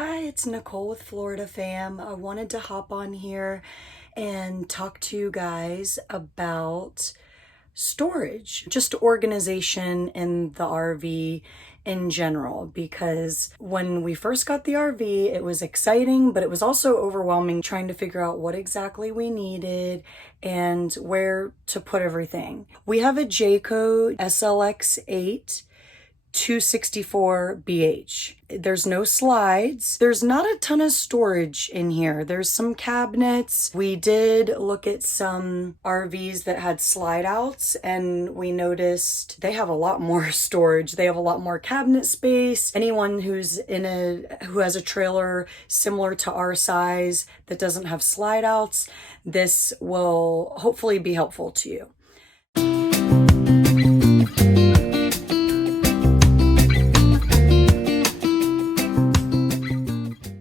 Hi, it's Nicole with Florida Fam. I wanted to hop on here and talk to you guys about storage, just organization in the RV in general, because when we first got the RV, it was exciting, but it was also overwhelming trying to figure out what exactly we needed and where to put everything. We have a Jayco SLX 8 264 BH. There's no slides. There's not a ton of storage in here. There's some cabinets. We did look at some RVs that had slide outs and we noticed they have a lot more storage. They have a lot more cabinet space. Anyone who has a trailer similar to our size that doesn't have slide outs, this will hopefully be helpful to you.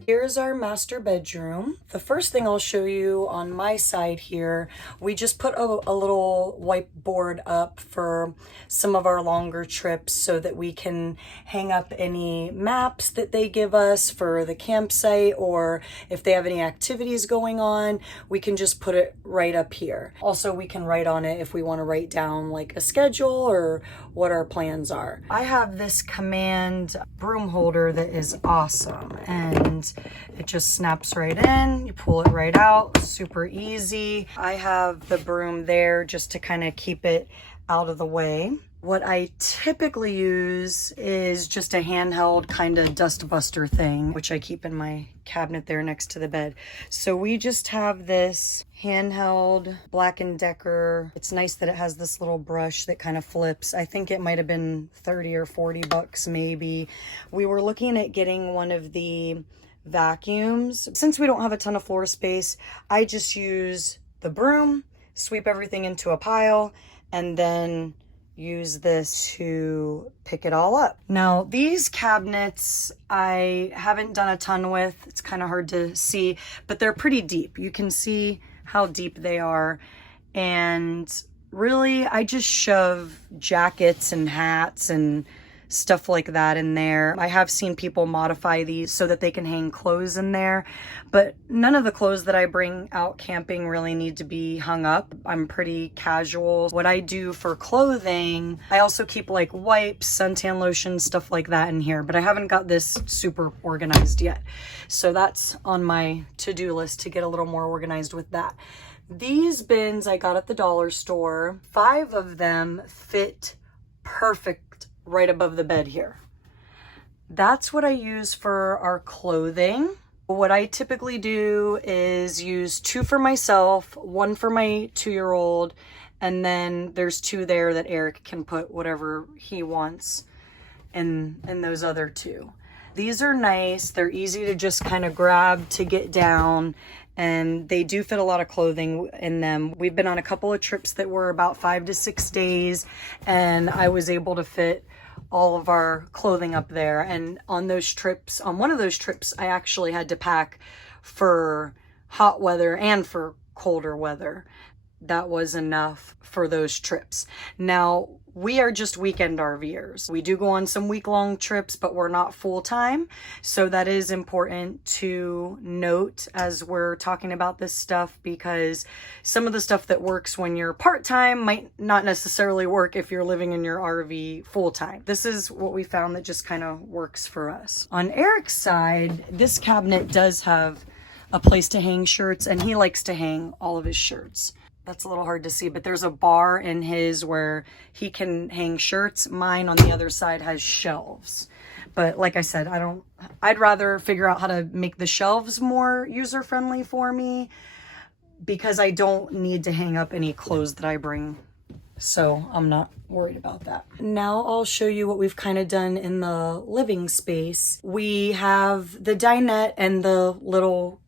Here's our master bedroom. The first thing I'll show you on my side here, we just put a little whiteboard up for some of our longer trips so that we can hang up any maps that they give us for the campsite, or if they have any activities going on, we can just put it right up here. Also, we can write on it if we want to write down like a schedule or what our plans are. I have this Command broom holder that is awesome, and it just snaps right in. You pull it right out, super easy. I have the broom there just to kind of keep it out of the way. What I typically use is just a handheld kind of dust buster thing, which I keep in my cabinet there next to the bed. So we just have this handheld Black & Decker. It's nice that it has this little brush that kind of flips. I think it might have been 30 or 40 bucks maybe. We were looking at getting one of the vacuums. Since we don't have a ton of floor space, I just use the broom, sweep everything into a pile, and then use this to pick it all up. Now, these cabinets I haven't done a ton with. It's kind of hard to see, but they're pretty deep. You can see how deep they are. And really, I just shove jackets and hats and stuff like that in there. I have seen people modify these so that they can hang clothes in there, but none of the clothes that I bring out camping really need to be hung up. I'm pretty casual. What I do for clothing, I also keep like wipes, suntan lotion, stuff like that in here, but I haven't got this super organized yet. So that's on my to-do list to get a little more organized with that. These bins I got at the dollar store, 5 of them fit perfect right above the bed here. That's what I use for our clothing. What I typically do is use 2 for myself, 1 for my 2-year-old, and then there's 2 there that Eric can put whatever he wants in those other 2. These are nice. They're easy to just kind of grab to get down, and they do fit a lot of clothing in them. We've been on a couple of trips that were about 5 to 6 days, and I was able to fit all of our clothing up there. And on those trips, on one of those trips, I actually had to pack for hot weather and for colder weather. That was enough for those trips. Now, we are just weekend RVers. We do go on some week-long trips, but we're not full-time. So that is important to note as we're talking about this stuff, because some of the stuff that works when you're part-time might not necessarily work if you're living in your RV full-time. This is what we found that just kind of works for us. On Eric's side, this cabinet does have a place to hang shirts, and he likes to hang all of his shirts. That's a little hard to see, but there's a bar in his where he can hang shirts. Mine on the other side has shelves. But like I said, I'd rather figure out how to make the shelves more user-friendly for me, because I don't need to hang up any clothes that I bring. So I'm not worried about that. Now I'll show you what we've kind of done in the living space. We have the dinette and the little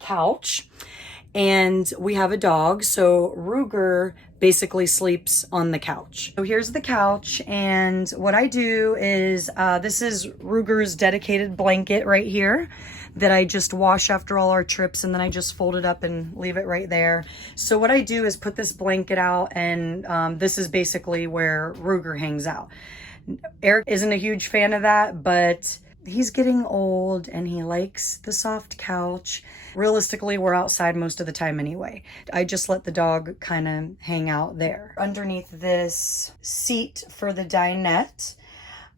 couch. And we have a dog, so Ruger basically sleeps on the couch. So here's the couch, and what I do is, this is Ruger's dedicated blanket right here that I just wash after all our trips, and then I just fold it up and leave it right there. So what I do is put this blanket out, and this is basically where Ruger hangs out. Eric isn't a huge fan of that, but he's getting old and he likes the soft couch. Realistically, we're outside most of the time anyway. I just let the dog kind of hang out there. Underneath this seat for the dinette,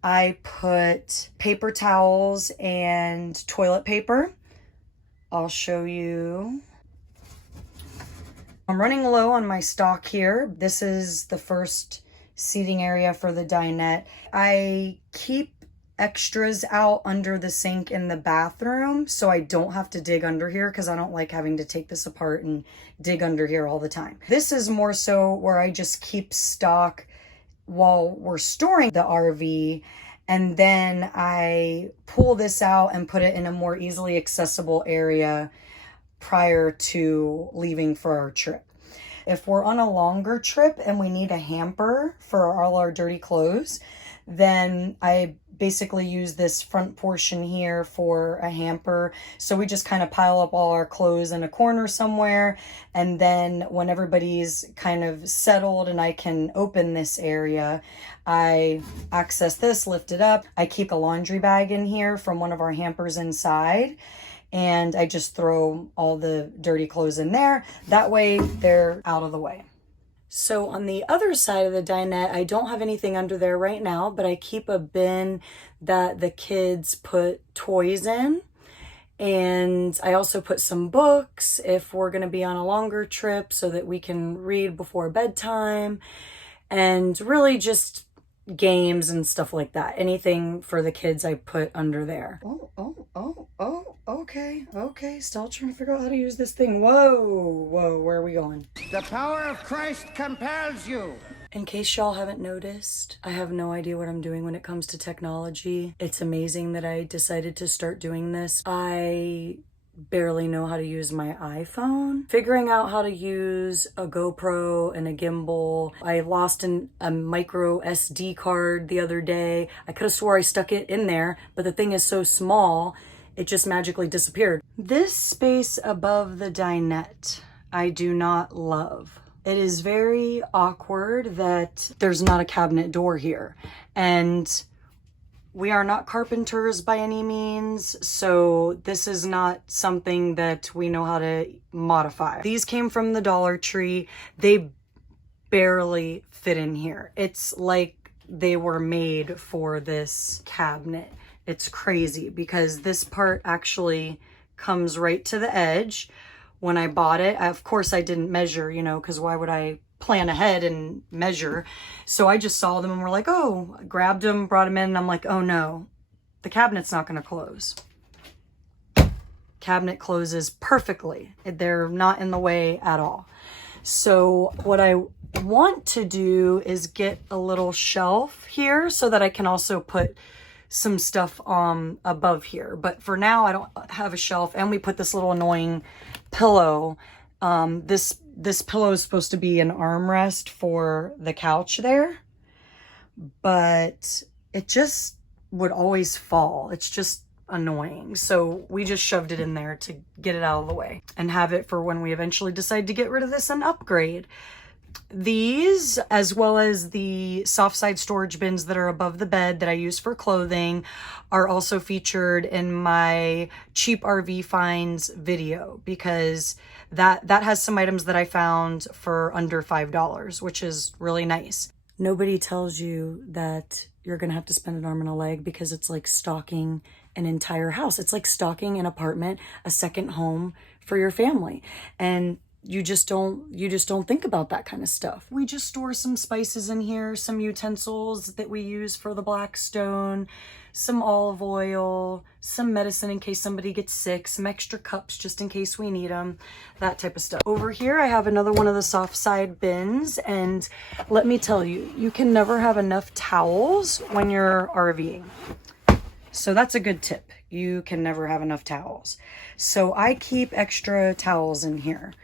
I put paper towels and toilet paper. I'll show you. I'm running low on my stock here. This is the first seating area for the dinette. I keep extras out under the sink in the bathroom so I don't have to dig under here, because I don't like having to take this apart and dig under here all the time. This is more so where I just keep stock while we're storing the RV, and then I pull this out and put it in a more easily accessible area prior to leaving for our trip. If we're on a longer trip and we need a hamper for all our dirty clothes, then I basically use this front portion here for a hamper. So we just kind of pile up all our clothes in a corner somewhere. And then when everybody's kind of settled and I can open this area, I access this, lift it up. I keep a laundry bag in here from one of our hampers inside. And I just throw all the dirty clothes in there. That way they're out of the way. So on the other side of the dinette, I don't have anything under there right now, but I keep a bin that the kids put toys in. And I also put some books if we're going to be on a longer trip so that we can read before bedtime. And really just games and stuff like that. Anything for the kids I put under there. Okay. Still trying to figure out how to use this thing. Whoa, where are we going? The power of Christ compels you. In case y'all haven't noticed, I have no idea what I'm doing when it comes to technology. It's amazing that I decided to start doing this. I barely know how to use my iPhone. Figuring out how to use a GoPro and a gimbal. I lost a micro SD card the other day. I could have swore I stuck it in there, but the thing is so small, it just magically disappeared. This space above the dinette, I do not love. It is very awkward that there's not a cabinet door here. And we are not carpenters by any means, so this is not something that we know how to modify. These came from the Dollar Tree. They barely fit in here. It's like they were made for this cabinet. It's crazy because this part actually comes right to the edge. When I bought it, of course I didn't measure, because why would I plan ahead and measure? So I just saw them and we're like, oh, I grabbed them, brought them in, and I'm like, oh no, the cabinet's not going to close. Cabinet closes perfectly. They're not in the way at all. So what I want to do is get a little shelf here so that I can also put some stuff above here. But for now, I don't have a shelf, and we put this little annoying pillow. This pillow is supposed to be an armrest for the couch there, but it just would always fall. It's just annoying. So we just shoved it in there to get it out of the way and have it for when we eventually decide to get rid of this and upgrade. These, as well as the soft side storage bins that are above the bed that I use for clothing, are also featured in my cheap RV finds video, because that has some items that I found for under $5, which is really nice. Nobody tells you that you're gonna have to spend an arm and a leg, because it's like stocking an entire house. It's like stocking an apartment, a second home for your family. And you just don't think about that kind of stuff. We just store some spices in here, some utensils that we use for the Blackstone, some olive oil, some medicine in case somebody gets sick, some extra cups just in case we need them, that type of stuff. Over here, I have another one of the soft side bins, and let me tell you, you can never have enough towels when you're RVing. So that's a good tip. You can never have enough towels. So I keep extra towels in here.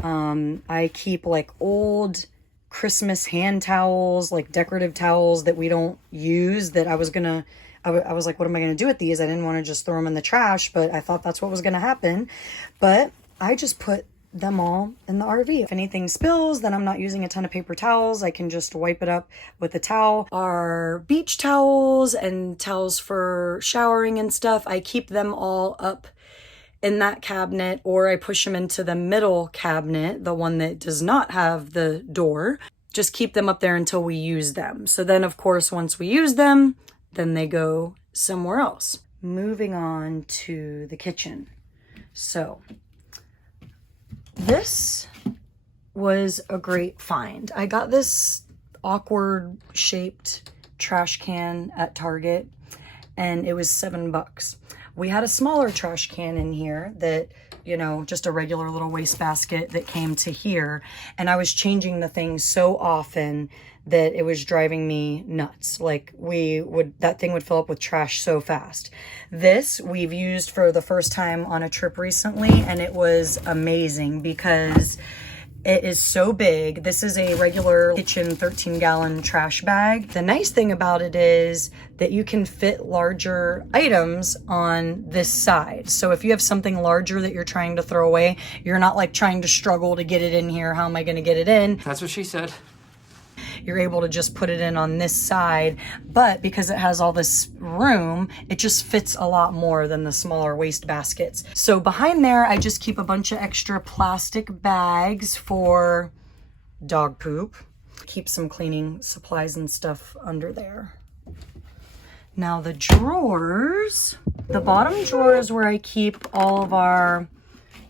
I keep like old Christmas hand towels, like decorative towels that we don't use, that I was like, what am I going to do with these? I didn't want to just throw them in the trash, but I thought that's what was going to happen. But I just put them all in the RV. If anything spills, then I'm not using a ton of paper towels. I can just wipe it up with a towel. Our beach towels and towels for showering and stuff, I keep them all up in that cabinet, or I push them into the middle cabinet, the one that does not have the door. Just keep them up there until we use them. So then, of course, once we use them, then they go somewhere else. Moving on to the kitchen. So this was a great find. I got this awkward shaped trash can at Target and it was $7. We had a smaller trash can in here that, you know, just a regular little wastebasket that came to here. And I was changing the things so often that it was driving me nuts. Like that thing would fill up with trash so fast. This we've used for the first time on a trip recently, and it was amazing because it is so big. This is a regular kitchen 13-gallon trash bag. The nice thing about it is that you can fit larger items on this side. So if you have something larger that you're trying to throw away, you're not like trying to struggle to get it in here. How am I going to get it in? That's what she said. You're able to just put it in on this side, but because it has all this room, it just fits a lot more than the smaller waste baskets. So behind there, I just keep a bunch of extra plastic bags for dog poop. Keep some cleaning supplies and stuff under there. Now the drawers, the bottom drawer is where I keep all of our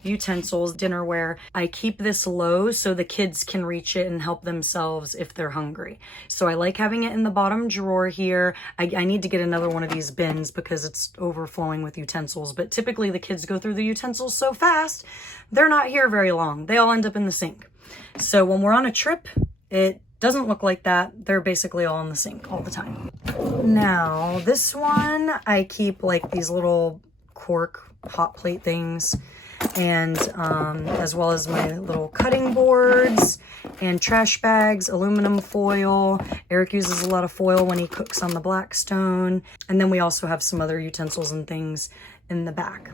utensils, dinnerware. I keep this low so the kids can reach it and help themselves if they're hungry. So I like having it in the bottom drawer here. I need to get another one of these bins because it's overflowing with utensils, but typically the kids go through the utensils so fast, they're not here very long. They all end up in the sink. So when we're on a trip, it doesn't look like that. They're basically all in the sink all the time. Now this one, I keep like these little cork hot plate things, and as well as my little cutting boards and trash bags, aluminum foil. Eric uses a lot of foil when he cooks on the Blackstone. And then we also have some other utensils and things in the back.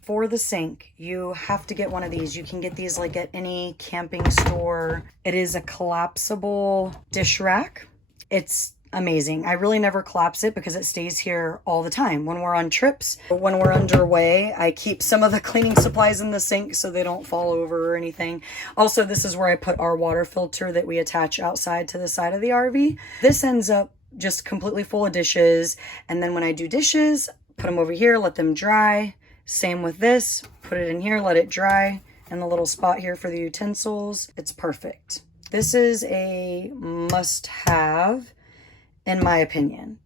For the sink, you have to get one of these. You can get these like at any camping store. It is a collapsible dish rack. It's amazing. I really never collapse it because it stays here all the time. When we're on trips, when we're underway, I keep some of the cleaning supplies in the sink so they don't fall over or anything. Also, this is where I put our water filter that we attach outside to the side of the RV. This ends up just completely full of dishes. And then when I do dishes, put them over here, let them dry. Same with this, put it in here, let it dry. And the little spot here for the utensils, it's perfect. This is a must-have, in my opinion.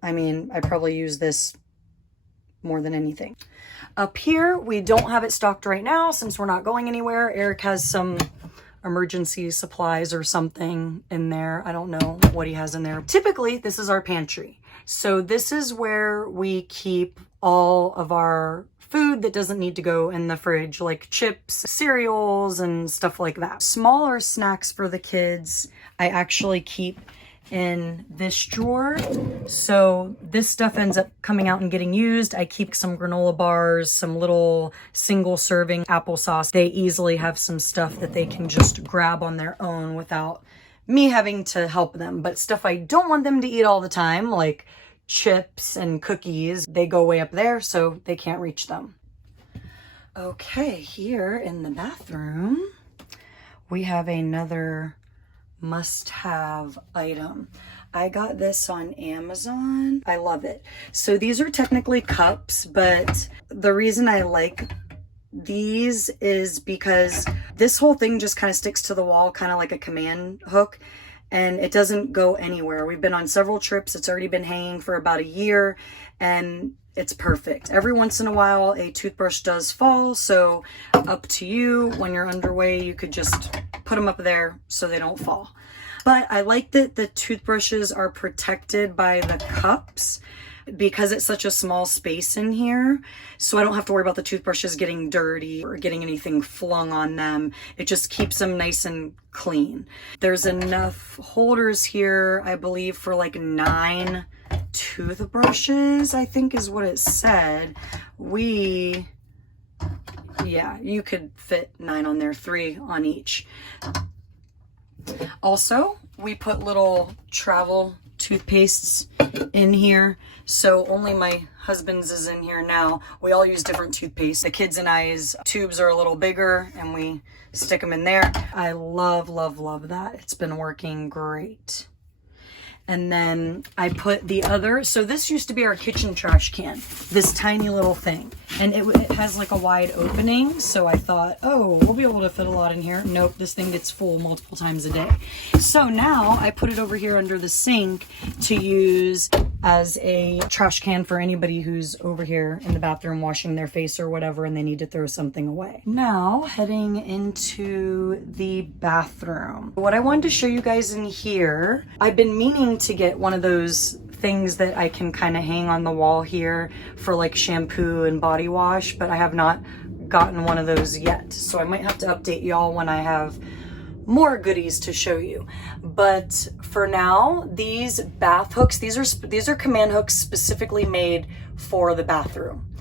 I mean, I probably use this more than anything. Up here, we don't have it stocked right now since we're not going anywhere. Eric has some emergency supplies or something in there. I don't know what he has in there. Typically, this is our pantry. So this is where we keep all of our food that doesn't need to go in the fridge, like chips, cereals, and stuff like that. Smaller snacks for the kids, I actually keep in this drawer. So this stuff ends up coming out and getting used. I keep some granola bars, some little single serving applesauce. They easily have some stuff that they can just grab on their own without me having to help them. But stuff I don't want them to eat all the time, like chips and cookies, they go way up there, so they can't reach them. Okay, here in the bathroom, we have another must-have item. I got this on Amazon. I love it. So these are technically cups, but the reason I like these is because this whole thing just kind of sticks to the wall, kind of like a command hook, and it doesn't go anywhere. We've been on several trips. It's already been hanging for about a year, and it's perfect. Every once in a while, a toothbrush does fall, so up to you. When you're underway, you could just put them up there so they don't fall. But I like that the toothbrushes are protected by the cups because it's such a small space in here. So I don't have to worry about the toothbrushes getting dirty or getting anything flung on them. It just keeps them nice and clean. There's enough holders here, I believe, for like 9 toothbrushes, I think is what it said. We yeah, you could fit 9 on there, 3 on each. Also, we put little travel toothpastes in here. So only my husband's is in here now. We all use different toothpaste. The kids and I's tubes are a little bigger and we stick them in there. I love, love, love that. It's been working great. And then I put the other, so this used to be our kitchen trash can, this tiny little thing. And it has like a wide opening. So I thought, oh, we'll be able to fit a lot in here. Nope, this thing gets full multiple times a day. So now I put it over here under the sink to use as a trash can for anybody who's over here in the bathroom washing their face or whatever and they need to throw something away. Now heading into the bathroom. What I wanted to show you guys in here, I've been meaning to get one of those things that I can kind of hang on the wall here for like shampoo and body wash, but I have not gotten one of those yet. So I might have to update y'all when I have more goodies to show you. But for now, these bath hooks, these are command hooks specifically made for the bathroom.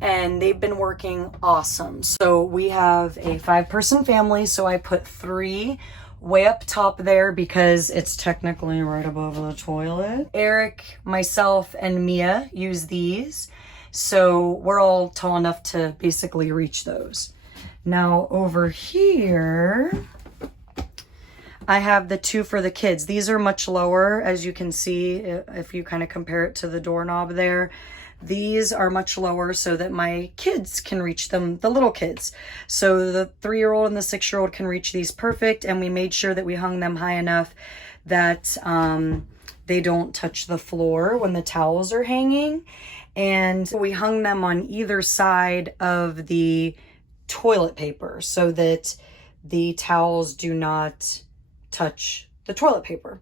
And they've been working awesome. So we have a 5-person family, so I put 3 way up top there because it's technically right above the toilet. Eric, myself, and Mia use these. So we're all tall enough to basically reach those. Now over here, I have the 2 for the kids. These are much lower, as you can see, if you kind of compare it to the doorknob there. These are much lower so that my kids can reach them, the little kids. So the 3-year-old and the 6-year-old can reach these perfect. And we made sure that we hung them high enough that they don't touch the floor when the towels are hanging. And we hung them on either side of the toilet paper so that the towels do not touch the toilet paper.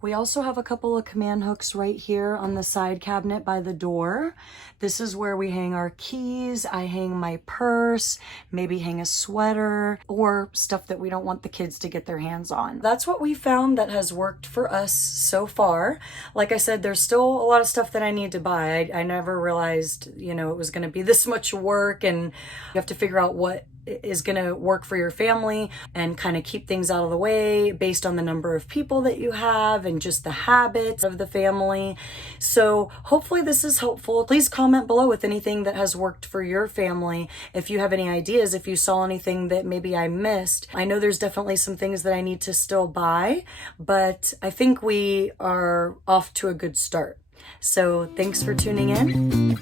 We also have a couple of command hooks right here on the side cabinet by the door. This is where we hang our keys. I hang my purse, maybe hang a sweater, or stuff that we don't want the kids to get their hands on. That's what we found that has worked for us so far. Like I said, there's still a lot of stuff that I need to buy. I never realized, you know, it was going to be this much work, and you have to figure out what is going to work for your family and kind of keep things out of the way based on the number of people that you have and just the habits of the family. So hopefully this is helpful. Please comment below with anything that has worked for your family. If you have any ideas, if you saw anything that maybe I missed. I know there's definitely some things that I need to still buy, but I think we are off to a good start. So thanks for tuning in.